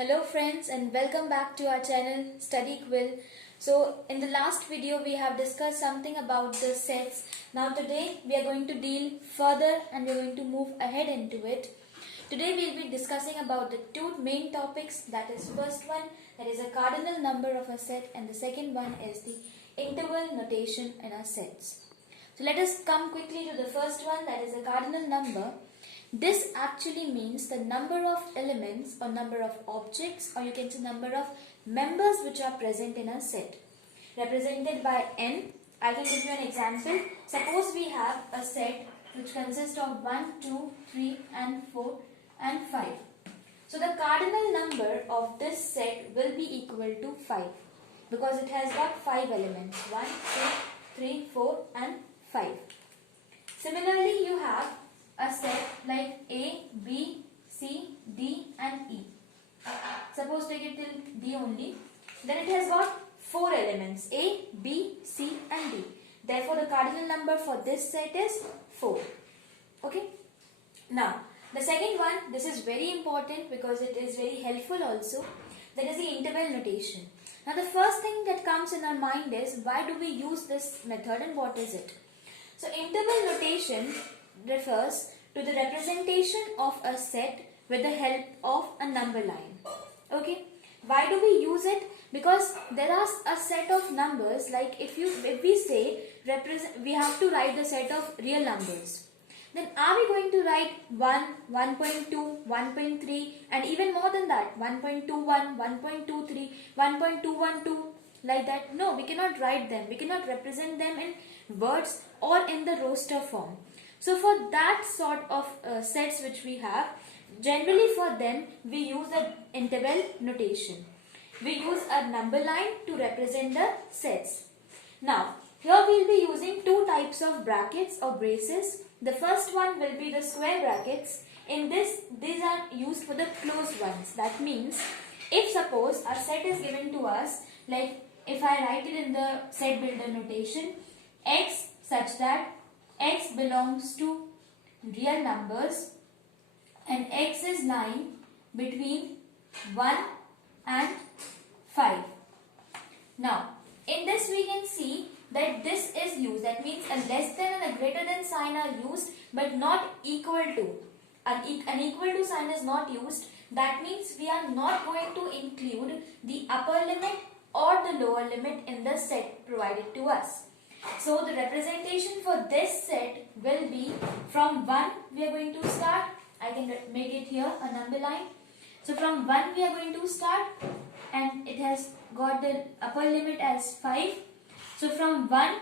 Hello friends and welcome back to our channel Study Quill. So in the last video we have discussed something about the sets. Now today we are going to deal further and we are going to move ahead into it. Today we will be discussing about the two main topics, that is first one, that is a cardinal number of a set, and the second one is the interval notation in our sets. So let us come quickly to the first one, that is a cardinal number. This actually means the number of elements or number of objects, or you can say number of members which are present in a set, represented by n. I can give you an example. Suppose we have a set which consists of 1, 2, 3 and 4 and 5. So the cardinal number of this set will be equal to 5 because it has got 5 elements, 1, 2, 3, 4 and 5. Similarly, you have a set like A, B, C, D and E. Suppose take it till D only. Then it has got 4 elements, A, B, C and D. Therefore, the cardinal number for this set is 4. Okay. Now, the second one, this is very important because it is very helpful also. That is the interval notation. Now, the first thing that comes in our mind is, why do we use this method and what is it? So, interval notation refers to the representation of a set with the help of a number line. Okay. Why do we use it? Because there are a set of numbers, like if we say we have to write the set of real numbers. Then are we going to write 1, 1.2, 1.3 and even more than that, 1.21, 1.23, 1.212 like that? No, we cannot write them. We cannot represent them in words or in the roster form. So for that sort of sets which we have, generally for them we use the interval notation. We use a number line to represent the sets. Now, here we will be using two types of brackets or braces. The first one will be the square brackets. In this, these are used for the closed ones. That means, if suppose a set is given to us, like if I write it in the set builder notation, x such that x belongs to real numbers and x is lying between 1 and 5. Now, in this we can see that this is used. That means a less than and a greater than sign are used but not equal to. An equal to sign is not used. That means we are not going to include the upper limit or the lower limit in the set provided to us. So the representation for this set will be from 1 we are going to start. I can make it here a number line. So from 1 we are going to start and it has got the upper limit as 5. So from 1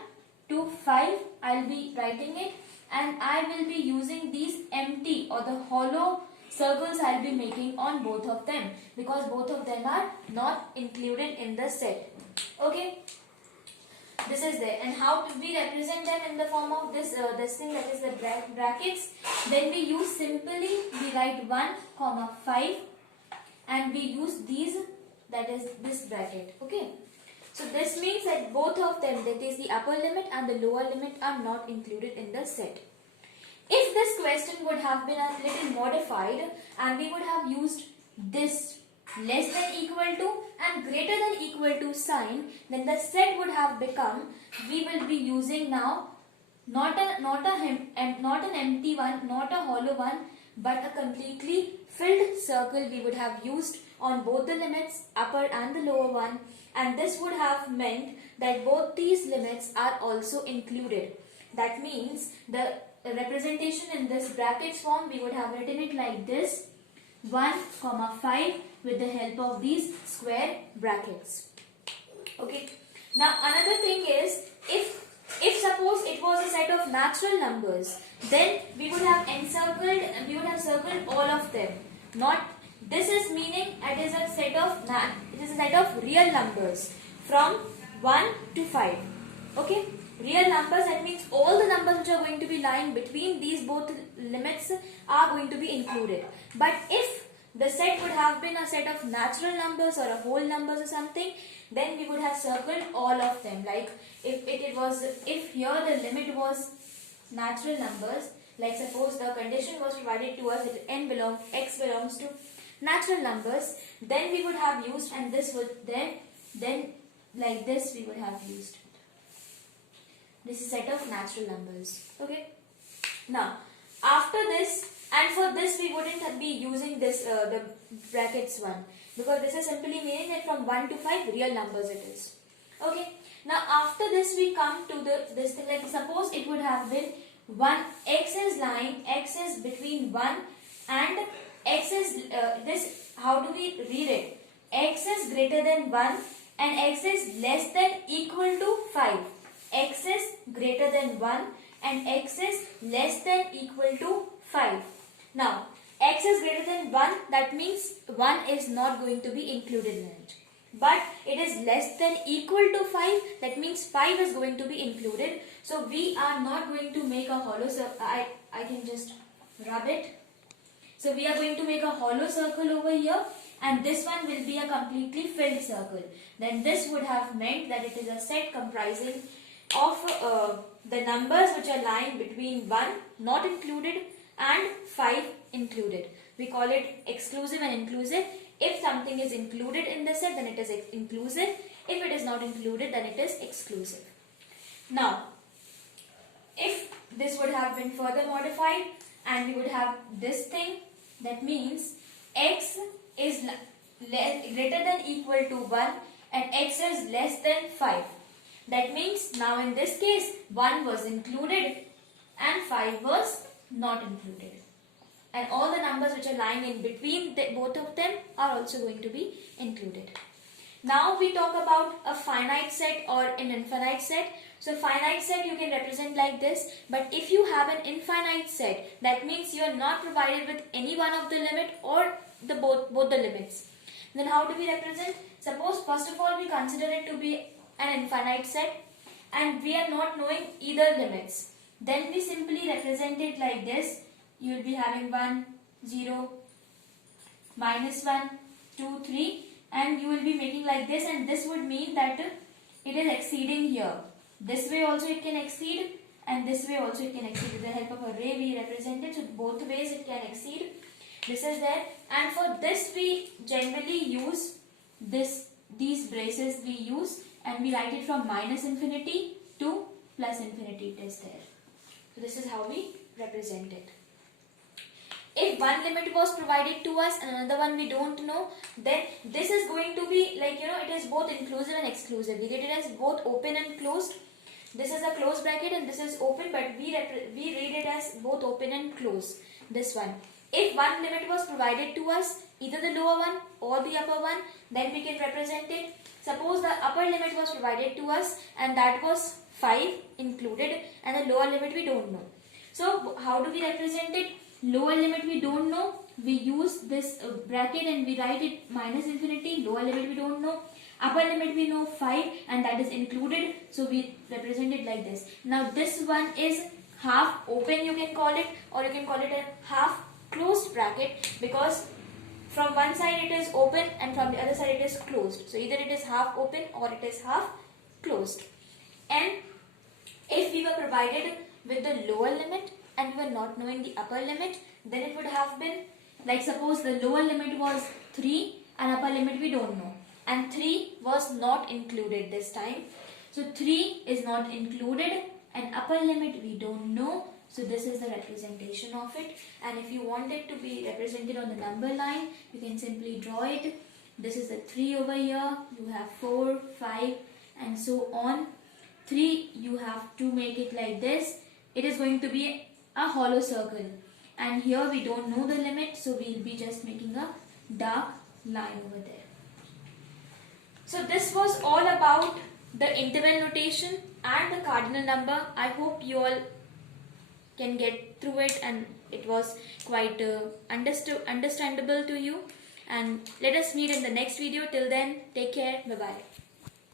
to 5 I will be writing it and I will be using these empty or the hollow circles I will be making on both of them because both of them are not included in the set. Okay. This is there, and how do we represent them in the form of this thing, that is the brackets? Then we use simply, we write 1, 5 and we use these, that is this bracket. Okay. So this means that both of them, that is the upper limit and the lower limit, are not included in the set. If this question would have been a little modified and we would have used this less than equal to and greater than equal to sign, then the set would have become, we will be using now not an empty one, not a hollow one, but a completely filled circle we would have used on both the limits, upper and the lower one, and this would have meant that both these limits are also included. That means the representation in this brackets form, we would have written it like this: 1, 5 with the help of these square brackets. Okay. Now another thing is, if suppose it was a set of natural numbers, then we would have circled all of them. Not, this is meaning it is a set of real numbers from 1 to 5. Okay. Real numbers, that means all the numbers which are going to be lying between these both limits are going to be included. But if the set would have been a set of natural numbers or a whole numbers or something, then we would have circled all of them. Like if here the limit was natural numbers, like suppose the condition was provided to us that x belongs to natural numbers, then we would have used, and this would then like this we would have used. This is set of natural numbers. Okay. Now after this, and for this we wouldn't be using this the brackets one, because this is simply meaning that from 1 to 5 real numbers it is. Okay. Now after this we come to this thing, like suppose it would have been 1, x is lying, x is between 1 and x is this, how do we read it? X is greater than 1 and x is less than equal to 5. X is greater than 1 and x is less than equal to 5. Now x is greater than 1, that means 1 is not going to be included in it. But it is less than equal to 5, that means 5 is going to be included. So we are not going to make a hollow circle. I can just rub it. So we are going to make a hollow circle over here, and this one will be a completely filled circle. Then this would have meant that it is a set comprising of the numbers which are lying between 1 not included and 5 included. We call it exclusive and inclusive. If something is included in the set, then it is inclusive. If it is not included, then it is exclusive. Now, if this would have been further modified and we would have this thing, that means x is greater than equal to 1 and x is less than 5. That means now in this case 1 was included and 5 was not included. And all the numbers which are lying in between both of them are also going to be included. Now we talk about a finite set or an infinite set. So finite set you can represent like this, but if you have an infinite set, that means you are not provided with any one of the limit or the both the limits. Then how do we represent? Suppose first of all we consider it to be an infinite set and we are not knowing either limits. Then we simply represent it like this. You will be having 1, 0, minus 1, 2, 3, and you will be making like this, and this would mean that it is exceeding here. This way also it can exceed and this way also it can exceed. With the help of a ray we represent it, so both ways it can exceed. This is there, and for this we generally use these braces we use, and we write it from minus infinity to plus infinity. It is there. So this is how we represent it. If one limit was provided to us and another one we don't know, then this is going to be like, it is both inclusive and exclusive. We read it as both open and closed. This is a closed bracket and this is open, but we read it as both open and closed. This one. If one limit was provided to us, either the lower one or the upper one, then we can represent it. Suppose the upper limit was provided to us and that was 5 included, and the lower limit we don't know. So how do we represent it? Lower limit we don't know, we use this bracket and we write it minus infinity. Lower limit we don't know. Upper limit we know 5 and that is included, so we represent it like this. Now this one is half open, you can call it, or you can call it a half closed bracket, because from one side it is open and from the other side it is closed. So either it is half open or it is half closed. And if we were provided with the lower limit and we were not knowing the upper limit, then it would have been like, suppose the lower limit was 3 and upper limit we don't know, and 3 was not included this time. So 3 is not included and upper limit we don't know. So this is the representation of it. And if you want it to be represented on the number line, you can simply draw it. This is the 3 over here. You have 4, 5 and so on. 3 you have to make it like this. It is going to be a hollow circle. And here we don't know the limit, so we'll be just making a dark line over there. So this was all about the interval notation and the cardinal number. I hope you all can get through it and it was quite understandable to you. And let us meet in the next video. Till then, take care. Bye-bye.